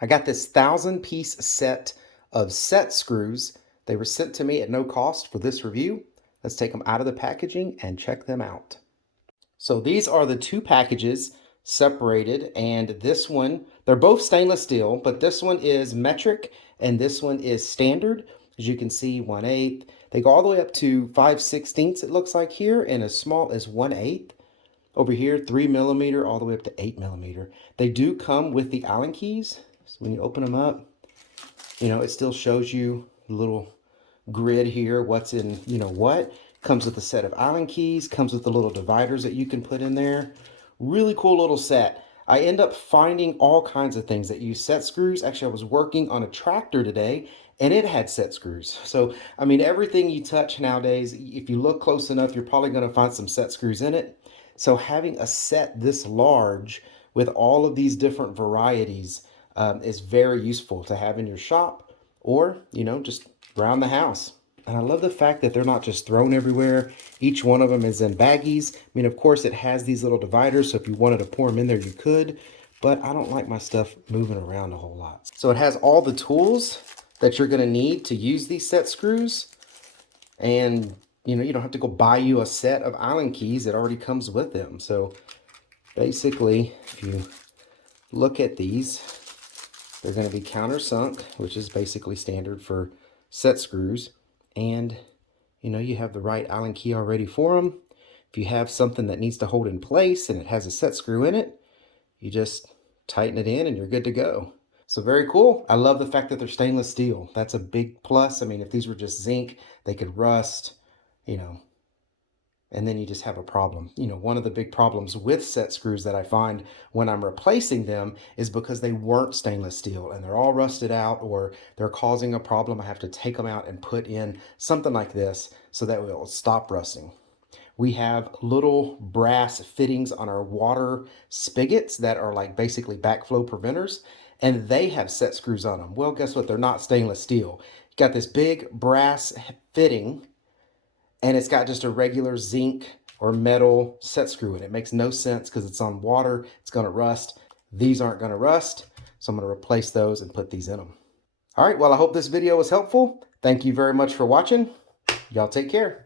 I got this 1,000-piece set of set screws. They were sent to me at no cost for this review. Let's take them out of the packaging and check them out. So these are the two packages separated, and this one, they're both stainless steel, but this one is metric and this one is standard. As you can see, 1/8. They go all the way up to 5/16 it looks like here, and as small as 1/8. Over here, 3mm all the way up to 8mm. They do come with the Allen keys. So when you open them up, it still shows you a little grid here, what's in, what. Comes with a set of Allen keys, comes with the little dividers that you can put in there. Really cool little set. I end up finding all kinds of things that use set screws. Actually, I was working on a tractor today and it had set screws. So, I mean, everything you touch nowadays, if you look close enough, you're probably going to find some set screws in it. So having a set this large with all of these different varieties is very useful to have in your shop or, just around the house. And I love the fact that they're not just thrown everywhere. Each one of them is in baggies. I mean, of course, it has these little dividers, so if you wanted to pour them in there, you could. But I don't like my stuff moving around a whole lot. So it has all the tools that you're going to need to use these set screws. And, you don't have to go buy you a set of Allen keys. It already comes with them. So basically, if you look at these, they're going to be countersunk, which is basically standard for set screws. And, you have the right Allen key already for them. If you have something that needs to hold in place and it has a set screw in it, you just tighten it in and you're good to go. So very cool. I love the fact that they're stainless steel. That's a big plus. I mean, if these were just zinc, they could rust, and then you just have a problem. One of the big problems with set screws that I find when I'm replacing them is because they weren't stainless steel and they're all rusted out or they're causing a problem. I have to take them out and put in something like this so that it will stop rusting. We have little brass fittings on our water spigots that are like basically backflow preventers, and they have set screws on them. Well, guess what? They're not stainless steel. You got this big brass fitting and it's got just a regular zinc or metal set screw in it. It makes no sense because it's on water. It's going to rust. These aren't going to rust. So I'm going to replace those and put these in them. All right. Well, I hope this video was helpful. Thank you very much for watching. Y'all take care.